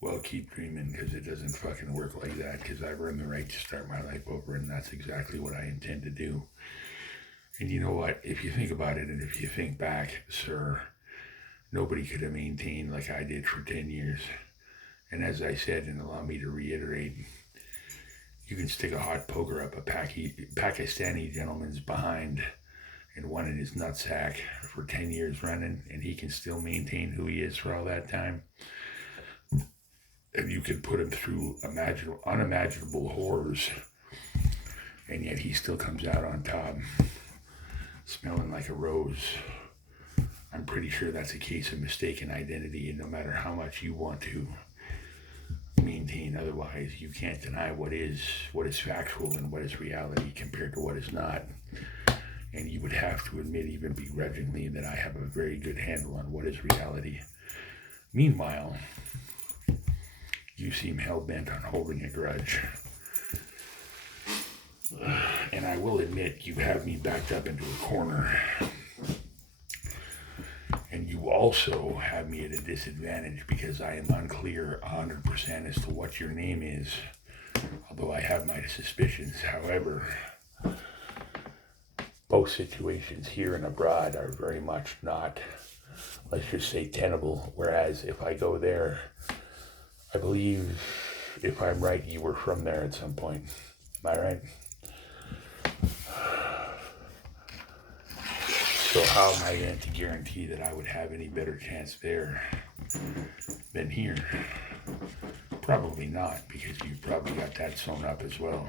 Well, keep dreaming, because it doesn't fucking work like that, because I've earned the right to start my life over, and that's exactly what I intend to do. And you know what? If you think about it, and if you think back, sir, nobody could have maintained like I did for 10 years. And as I said, and allow me to reiterate, you can stick a hot poker up a Pakistani gentleman's behind and one in his nutsack for 10 years running, and he can still maintain who he is for all that time. And you can put him through unimaginable horrors, and yet he still comes out on top, smelling like a rose. I'm pretty sure that's a case of mistaken identity, and no matter how much you want to maintain otherwise, you can't deny what is factual and what is reality compared to what is not. And you would have to admit, even begrudgingly, that I have a very good handle on what is reality. Meanwhile, you seem hell-bent on holding a grudge. And I will admit, you have me backed up into a corner. And you also have me at a disadvantage because I am unclear 100% as to what your name is, although I have my suspicions. However, both situations here and abroad are very much not, let's just say, tenable. Whereas if I go there, I believe, if I'm right, you were from there at some point. Am I right? So how am I going to guarantee that I would have any better chance there than here? Probably not, because you probably got that sewn up as well.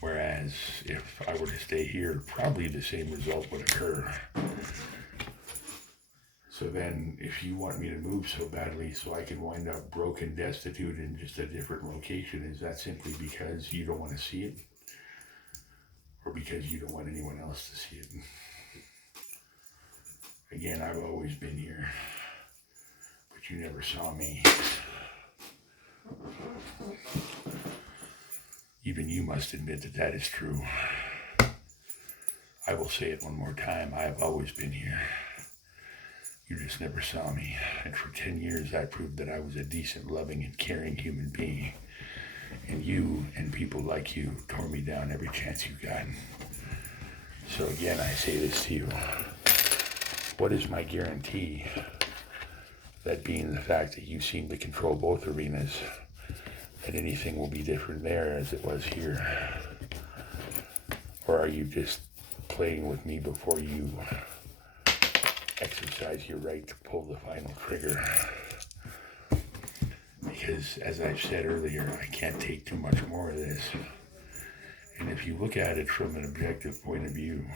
Whereas if I were to stay here, probably the same result would occur. So then, if you want me to move so badly so I can wind up broken, destitute in just a different location, is that simply because you don't want to see it? Or because you don't want anyone else to see it? Again, I've always been here, but you never saw me. Even you must admit that that is true. I will say it one more time. I have always been here. You just never saw me. And for 10 years, I proved that I was a decent, loving, and caring human being. And you and people like you tore me down every chance you got. So again, I say this to you. What is my guarantee? That being the fact that you seem to control both arenas, that anything will be different there as it was here? Or are you just playing with me before you exercise your right to pull the final trigger? Because, as I've said earlier, I can't take too much more of this. And if you look at it from an objective point of view,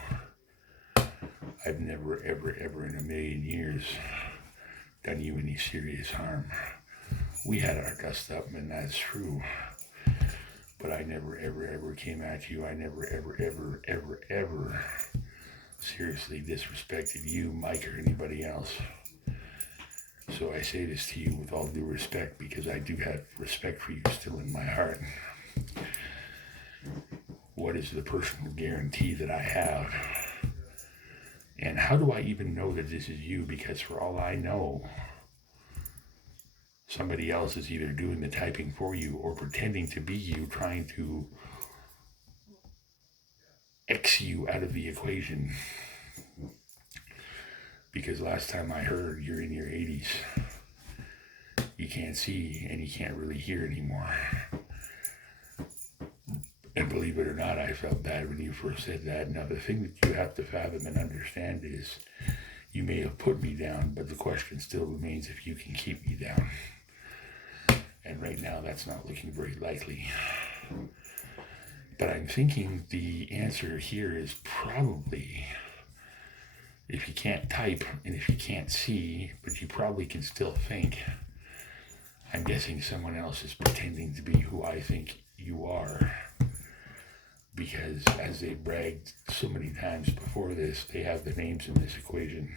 I've never, ever, ever in a million years done you any serious harm. We had our dust up, and that's true. But I never, ever, ever came at you. I never, ever, ever, ever, ever seriously disrespected you, Mike, or anybody else. So I say this to you with all due respect, because I do have respect for you still in my heart. What is the personal guarantee that I have? And how do I even know that this is you? Because for all I know, somebody else is either doing the typing for you or pretending to be you, trying to X you out of the equation. Because last time I heard, you're in your 80s. You can't see and you can't really hear anymore. And believe it or not, I felt bad when you first said that. Now, the thing that you have to fathom and understand is, you may have put me down, but the question still remains if you can keep me down. And right now, that's not looking very likely. But I'm thinking the answer here is probably, if you can't type and if you can't see, but you probably can still think, I'm guessing someone else is pretending to be who I think you are. Because as they bragged so many times before this, they have the names in this equation.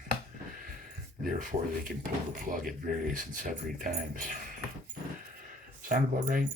Therefore, they can pull the plug at various and sundry times. Sound about right?